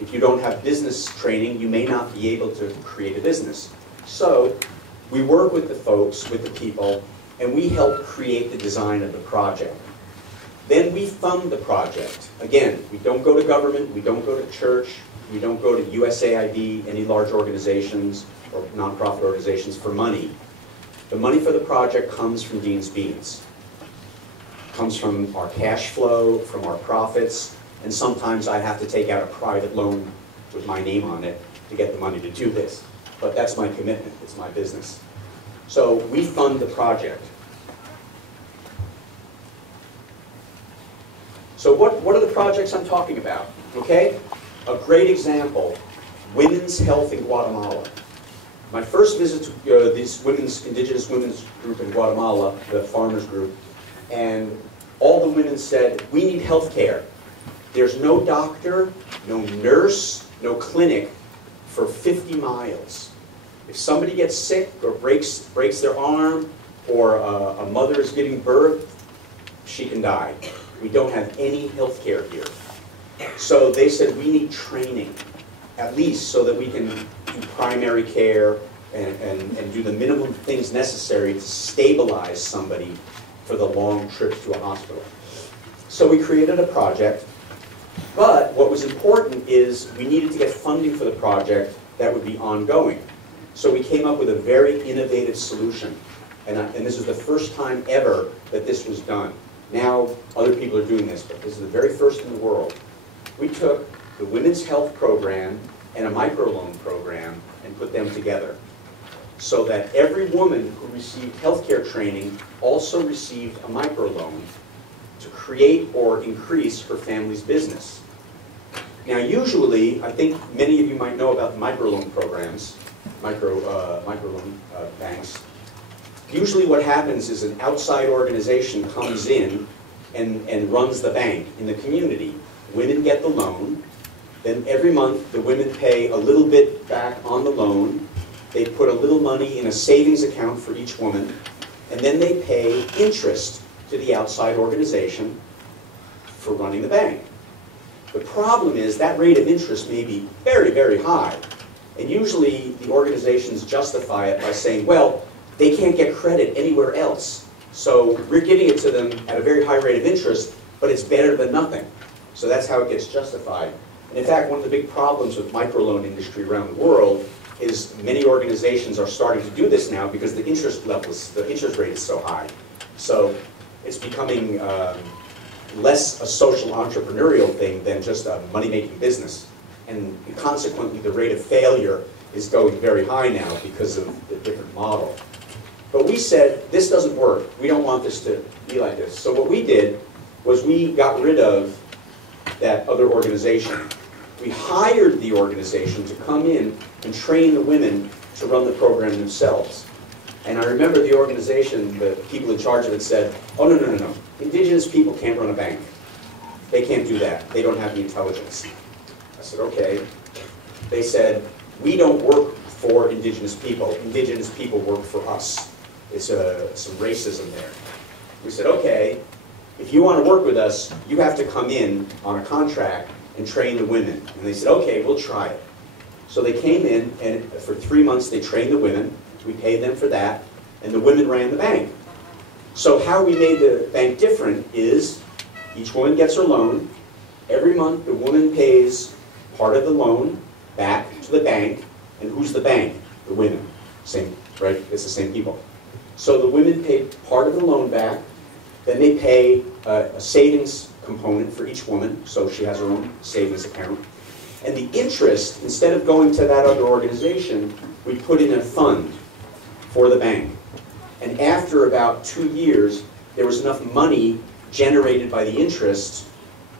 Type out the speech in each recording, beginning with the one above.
If you don't have business training, you may not be able to create a business. So we work with the folks, with the people, and we help create the design of the project. Then we fund the project. Again, we don't go to government, we don't go to church, we don't go to USAID, any large organizations or nonprofit organizations for money. The money for the project comes from Dean's Beans. It comes from our cash flow, from our profits, and sometimes I have to take out a private loan with my name on it to get the money to do this. But that's my commitment, it's my business. So we fund the project. So what are the projects I'm talking about? Okay? A great example, women's health in Guatemala. My first visit to this indigenous women's group in Guatemala, the farmers group, and all the women said, we need health care. There's no doctor, no nurse, no clinic for 50 miles. If somebody gets sick or breaks their arm, or a mother is giving birth, she can die. We don't have any health care here. So they said we need training, at least so that we can do primary care and do the minimum things necessary to stabilize somebody for the long trip to a hospital. So we created a project, but what was important is we needed to get funding for the project that would be ongoing. So we came up with a very innovative solution, and this is the first time ever that this was done. Now, other people are doing this, but this is the very first in the world. We took the Women's Health Program and a microloan program and put them together so that every woman who received healthcare training also received a microloan to create or increase her family's business. Now, usually, I think many of you might know about the microloan programs, microloan banks. Usually what happens is an outside organization comes in and runs the bank in the community. Women get the loan, then every month the women pay a little bit back on the loan, they put a little money in a savings account for each woman, and then they pay interest to the outside organization for running the bank. The problem is that rate of interest may be very, very high, and usually the organizations justify it by saying, well, they can't get credit anywhere else. So we're giving it to them at a very high rate of interest, but it's better than nothing. So that's how it gets justified. And in fact, one of the big problems with microloan industry around the world is many organizations are starting to do this now because the interest rate is so high. So it's becoming less a social entrepreneurial thing than just a money-making business. And consequently, the rate of failure is going very high now because of the different model. But we said, this doesn't work. We don't want this to be like this. So what we did was we got rid of that other organization. We hired the organization to come in and train the women to run the program themselves. And I remember the organization, the people in charge of it said, oh, no. Indigenous people can't run a bank. They can't do that. They don't have the intelligence. I said, okay. They said, we don't work for indigenous people. Indigenous people work for us. It's some racism there. We said, okay, if you want to work with us, you have to come in on a contract and train the women. And they said, okay, we'll try it. So they came in, and for 3 months they trained the women. We paid them for that, and the women ran the bank. So how we made the bank different is each woman gets her loan. Every month the woman pays part of the loan back to the bank. And who's the bank? The women. Same, right? It's the same people. So the women pay part of the loan back. Then they pay a savings component for each woman, so she has her own savings account. And the interest, instead of going to that other organization, we put in a fund for the bank. And after about 2 years, there was enough money generated by the interest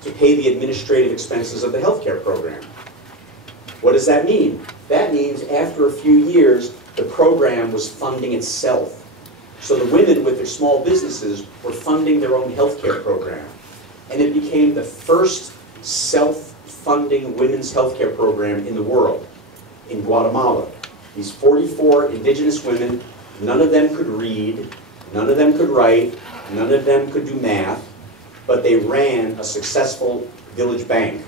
to pay the administrative expenses of the healthcare program. What does that mean? That means after a few years, the program was funding itself. So the women with their small businesses were funding their own healthcare program. And it became the first self-funding women's healthcare program in the world, in Guatemala. These 44 indigenous women, none of them could read, none of them could write, none of them could do math, but they ran a successful village bank.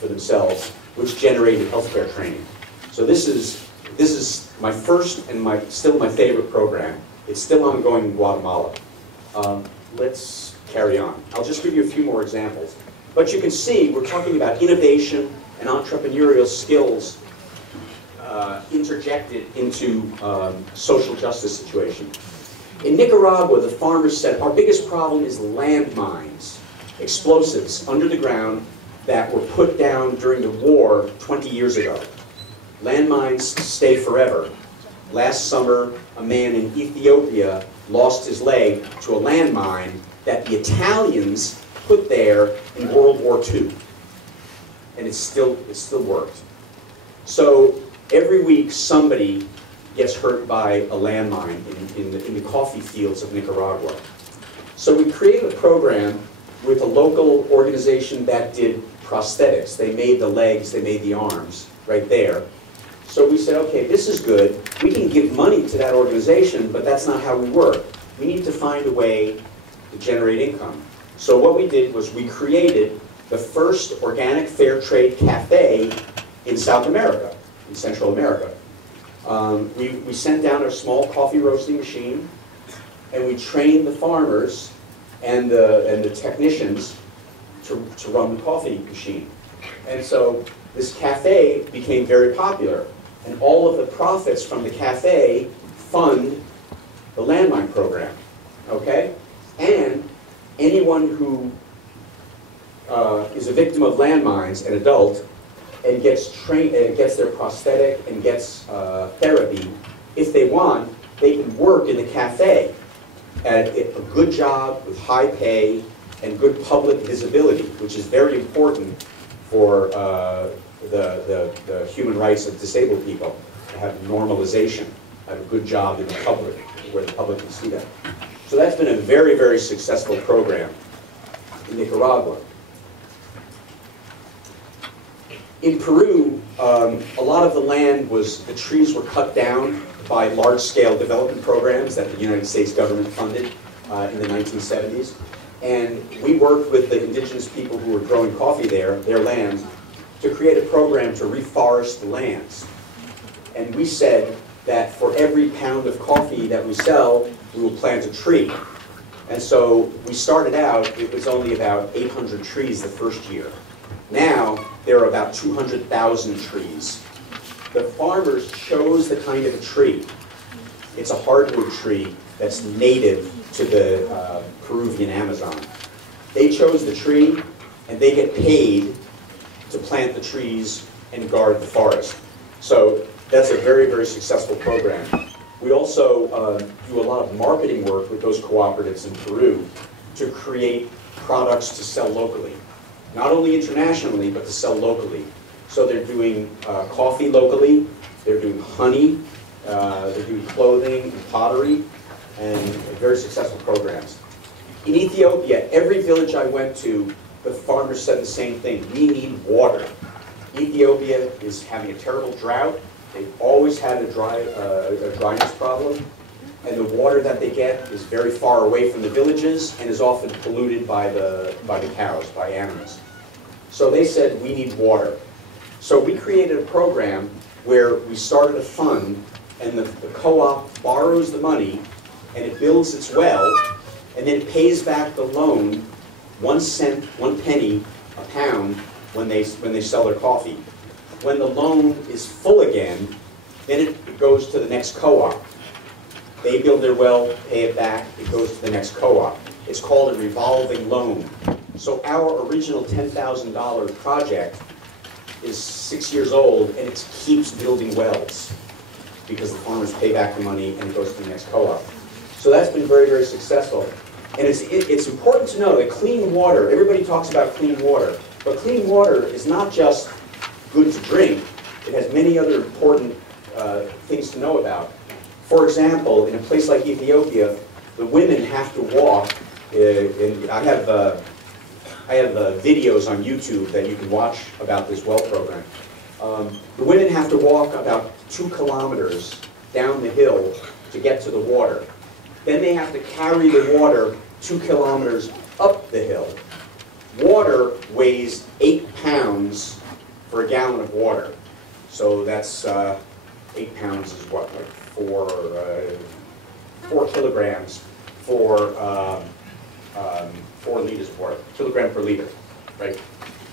for themselves, which generated healthcare training. So this is my first and still my favorite program. It's still ongoing in Guatemala. Let's carry on. I'll just give you a few more examples. But you can see we're talking about innovation and entrepreneurial skills interjected into social justice situation. In Nicaragua, the farmers said, our biggest problem is landmines, explosives under the ground that were put down during the war 20 years ago. Landmines stay forever. Last summer, a man in Ethiopia lost his leg to a landmine that the Italians put there in World War II. And it still worked. So every week somebody gets hurt by a landmine in the coffee fields of Nicaragua. So we created a program with a local organization that did prosthetics. They made the legs, they made the arms right there. So we said, okay, this is good. We can give money to that organization, but that's not how we work. We need to find a way to generate income. So what we did was we created the first organic fair trade cafe in South America, in Central America. We sent down a small coffee roasting machine, and we trained the farmers and the technicians to run the coffee machine. And so this cafe became very popular, and all of the profits from the cafe fund the landmine program, okay? And anyone who is a victim of landmines, an adult, and gets their prosthetic and gets therapy, if they want, they can work in the cafe at a good job with high pay and good public visibility, which is very important for the human rights of disabled people, to have normalization, have a good job in the public, where the public can see that. So that's been a very, very successful program in Nicaragua. In Peru, a lot of the land the trees were cut down by large-scale development programs that the United States government funded in the 1970s. And we worked with the indigenous people who were growing coffee there, their land, to create a program to reforest the lands. And we said that for every pound of coffee that we sell, we will plant a tree. And so we started out, it was only about 800 trees the first year. Now, there are about 200,000 trees. The farmers chose the kind of a tree. It's a hardwood tree that's native to the Peruvian Amazon. They chose the tree, and they get paid to plant the trees and guard the forest. So that's a very, very successful program. We also do a lot of marketing work with those cooperatives in Peru to create products to sell locally. Not only internationally, but to sell locally. So they're doing coffee locally, they're doing honey, they're doing clothing and pottery, and very successful programs. In Ethiopia, every village I went to, the farmers said the same thing: we need water. Ethiopia is having a terrible drought. They've always had a dryness problem, and the water that they get is very far away from the villages and is often polluted by the cows, by animals. So they said, we need water. So we created a program where we started a fund, and the co-op borrows the money, and it builds its well, and then it pays back the loan 1 cent, 1 penny a pound when they sell their coffee. When the loan is full again, then it goes to the next co-op. They build their well, pay it back, it goes to the next co-op. It's called a revolving loan. So our original $10,000 project is 6 years old, and it keeps building wells because the farmers pay back the money and it goes to the next co-op. So that's been very, very successful. And it's important to know that clean water, everybody talks about clean water, but clean water is not just good to drink. It has many other important things to know about. For example, in a place like Ethiopia, the women have to walk. I have videos on YouTube that you can watch about this well program. The women have to walk about 2 kilometers down the hill to get to the water. Then they have to carry the water 2 kilometers up the hill. Water weighs 8 pounds for a gallon of water. So that's 8 pounds is what, like 4 kilograms for 4 liters of water, kilogram per liter, right?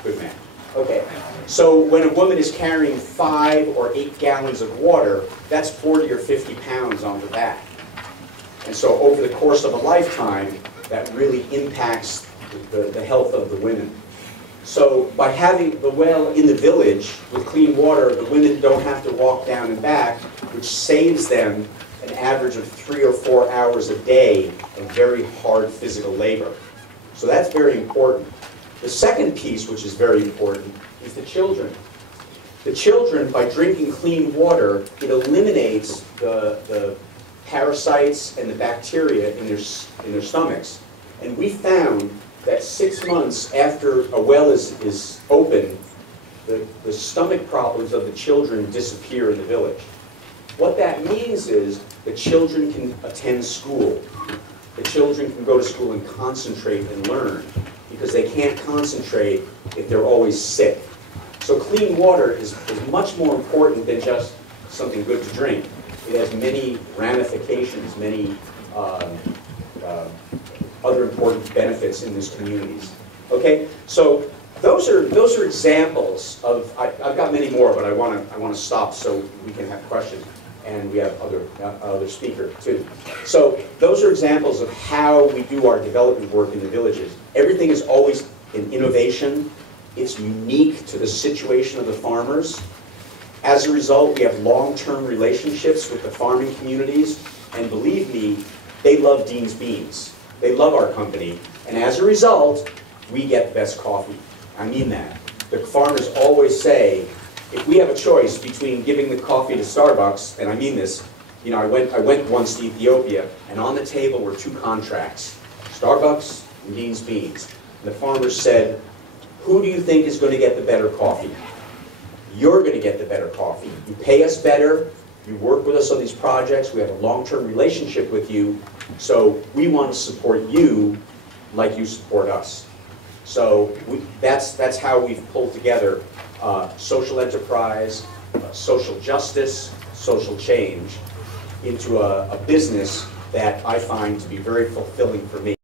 Good math. Okay, so when a woman is carrying 5 or 8 gallons of water, that's 40 or 50 pounds on her back. And so over the course of a lifetime, that really impacts the health of the women. So by having the well in the village with clean water, the women don't have to walk down and back, which saves them an average of 3 or 4 hours a day of very hard physical labor. So that's very important. The second piece, which is very important, is the children. The children, by drinking clean water, it eliminates the parasites and the bacteria in their stomachs. And we found that 6 months after a well is open, the stomach problems of the children disappear in the village. What that means is the children can attend school. The children can go to school and concentrate and learn, because they can't concentrate if they're always sick. So clean water is much more important than just something good to drink. It has many ramifications, many other important benefits in these communities. Okay, so those are examples of. I've got many more, but I want to stop so we can have questions, and we have other speaker too. So those are examples of how we do our development work in the villages. Everything is always an innovation. It's unique to the situation of the farmers. As a result, we have long-term relationships with the farming communities, and believe me, they love Dean's Beans. They love our company, and as a result, we get the best coffee. I mean that. The farmers always say, if we have a choice between giving the coffee to Starbucks, and I mean this, you know, I went once to Ethiopia, and on the table were 2 contracts, Starbucks and Dean's Beans. And the farmers said, who do you think is going to get the better coffee? You're going to get the better coffee. You pay us better, you work with us on these projects, we have a long-term relationship with you, so we want to support you like you support us. So that's how we've pulled together social enterprise, social justice, social change into a business that I find to be very fulfilling for me.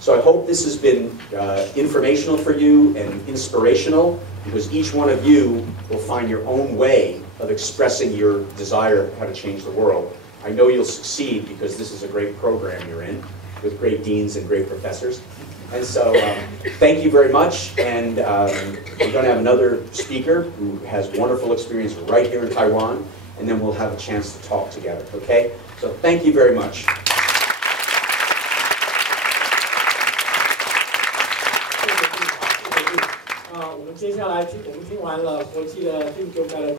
So I hope this has been informational for you and inspirational, because each one of you will find your own way of expressing your desire how to change the world. I know you'll succeed because this is a great program you're in with great deans and great professors. And so thank you very much, and we're going to have another speaker who has wonderful experience right here in Taiwan, and then we'll have a chance to talk together, okay? So thank you very much. 我们接下来我们听完了国际的第9代的